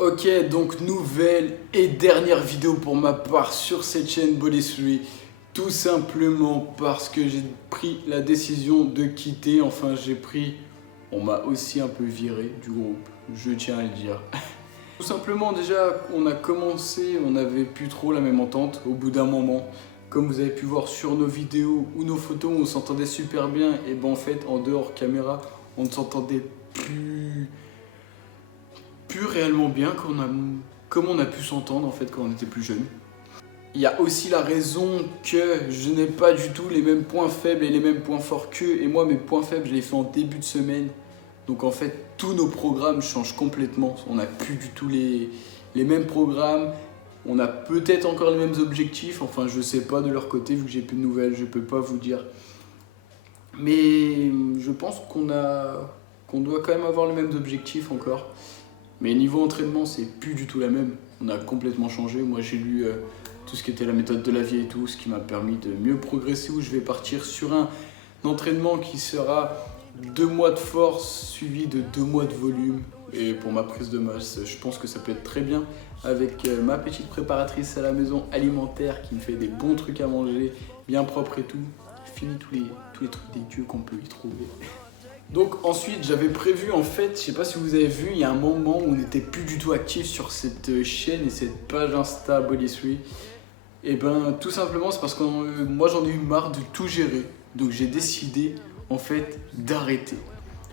Ok, donc nouvelle et dernière vidéo pour ma part sur cette chaîne Body3. Tout simplement parce que j'ai pris la décision de quitter. On m'a aussi un peu viré du groupe, je tiens à le dire. Tout simplement déjà, on a commencé, on n'avait plus trop la même entente au bout d'un moment. Comme vous avez pu voir sur nos vidéos ou nos photos, on s'entendait super bien. Et ben en fait, en dehors caméra, on ne s'entendait plus réellement bien comme on a pu s'entendre en fait quand on était plus jeune. Il y a aussi la raison que je n'ai pas du tout les mêmes points faibles et les mêmes points forts qu'eux. Et moi, mes points faibles, je les fais en début de semaine. Donc en fait, tous nos programmes changent complètement. On n'a plus du tout les mêmes programmes. On a peut-être encore les mêmes objectifs. Enfin, je sais pas de leur côté, vu que j'ai plus de nouvelles, je peux pas vous dire. Mais je pense qu'on doit quand même avoir les mêmes objectifs encore. Mais niveau entraînement, c'est plus du tout la même. On a complètement changé. Moi, j'ai lu tout ce qui était la méthode de la vie et tout, ce qui m'a permis de mieux progresser, où je vais partir sur un entraînement qui sera 2 mois de force suivi de 2 mois de volume. Et pour ma prise de masse, je pense que ça peut être très bien avec ma petite préparatrice à la maison alimentaire qui me fait des bons trucs à manger, bien propres et tout. Fini tous les trucs dégueux qu'on peut y trouver. Donc ensuite j'avais prévu en fait, je sais pas si vous avez vu, il y a un moment où on n'était plus du tout actif sur cette chaîne et cette page Insta Body3. Et ben tout simplement c'est parce que moi j'en ai eu marre de tout gérer. Donc j'ai décidé en fait d'arrêter.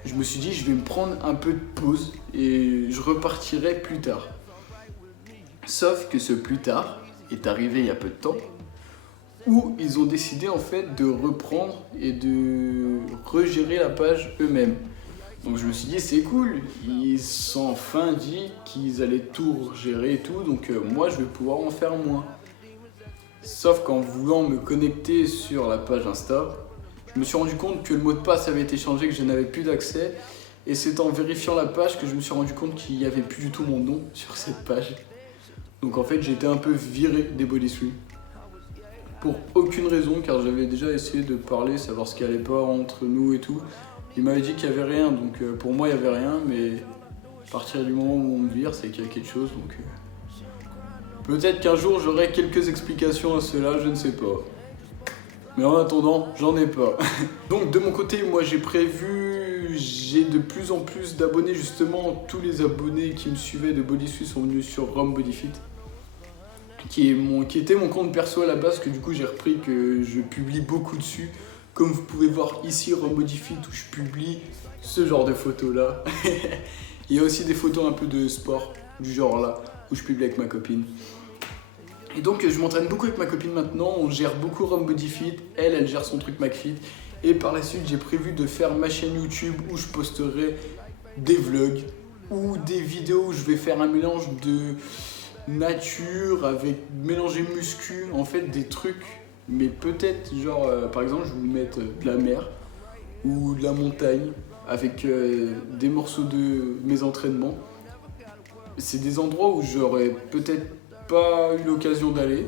Je me suis dit je vais me prendre un peu de pause et je repartirai plus tard. Sauf que ce plus tard est arrivé il y a peu de temps, où ils ont décidé en fait de reprendre et de regérer la page eux-mêmes. Donc je me suis dit c'est cool, ils sont enfin dit qu'ils allaient tout gérer et tout, donc moi je vais pouvoir en faire moins. Sauf qu'en voulant me connecter sur la page Insta, je me suis rendu compte que le mot de passe avait été changé, que je n'avais plus d'accès. Et c'est en vérifiant la page que je me suis rendu compte qu'il n'y avait plus du tout mon nom sur cette page. Donc en fait j'ai été un peu viré des Body3. Pour aucune raison, car j'avais déjà essayé de parler, savoir ce qui allait pas entre nous et tout. Il m'avait dit qu'il n'y avait rien, donc pour moi il n'y avait rien, mais à partir du moment où on me vire, c'est qu'il y a quelque chose, donc peut-être qu'un jour j'aurai quelques explications à cela, je ne sais pas. Mais en attendant, j'en ai pas. Donc de mon côté, moi j'ai de plus en plus d'abonnés, justement, tous les abonnés qui me suivaient de Body3 sont venus sur Rome Bodyfit. Qui était mon compte perso à la base, que du coup j'ai repris, que je publie beaucoup dessus. Comme vous pouvez voir ici, Rome Bodyfit, où je publie ce genre de photos là. Il y a aussi des photos un peu de sport, du genre là, où je publie avec ma copine. Et donc je m'entraîne beaucoup avec ma copine maintenant, on gère beaucoup Rome Bodyfit, elle gère son truc McFit. Et par la suite j'ai prévu de faire ma chaîne YouTube où je posterai des vlogs ou des vidéos où je vais faire un mélange de nature avec mélanger muscu, en fait des trucs, mais peut-être genre par exemple je vais vous mettre de la mer ou de la montagne avec des morceaux de mes entraînements. C'est des endroits où j'aurais peut-être pas eu l'occasion d'aller,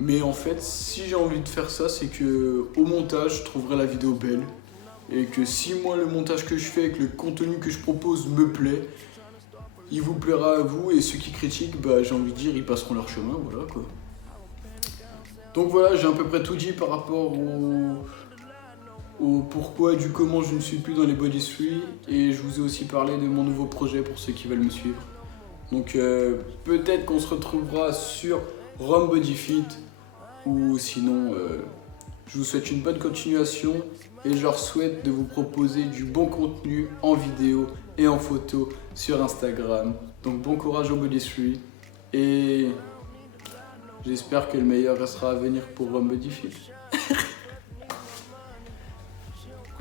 mais en fait si j'ai envie de faire ça, c'est que au montage je trouverai la vidéo belle, et que si moi le montage que je fais avec le contenu que je propose me plaît, il vous plaira à vous, et ceux qui critiquent, bah, j'ai envie de dire, ils passeront leur chemin, voilà quoi. Donc voilà, j'ai à peu près tout dit par rapport au pourquoi, du comment je ne suis plus dans les Body3, et je vous ai aussi parlé de mon nouveau projet pour ceux qui veulent me suivre. Donc peut-être qu'on se retrouvera sur Rome Bodyfit, ou sinon je vous souhaite une bonne continuation et je leur souhaite de vous proposer du bon contenu en vidéo et en photo sur Instagram. Donc bon courage au Body3 et j'espère que le meilleur restera à venir pour Rome Bodyfit.